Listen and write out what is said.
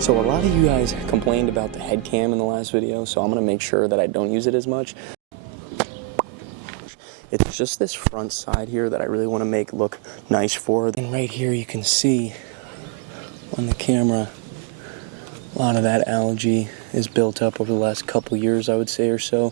So a lot of you guys complained about the head cam in the last video, so I'm gonna make sure that I don't use it as much. It's just this front side here that I really want to make look nice for. And right here you can see on the camera a lot of that algae is built up over the last couple years, I would say, or so.